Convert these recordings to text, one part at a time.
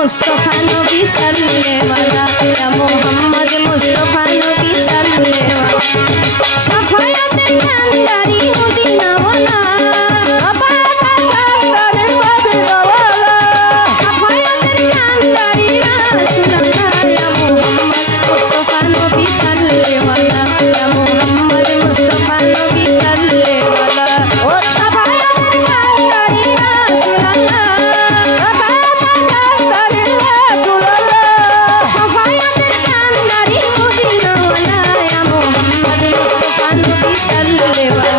মুস্তফা নবী সাল্লাল্লাহু আলাইহি ওয়া মুস্তফা নবী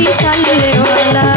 মুস্তাফা নবী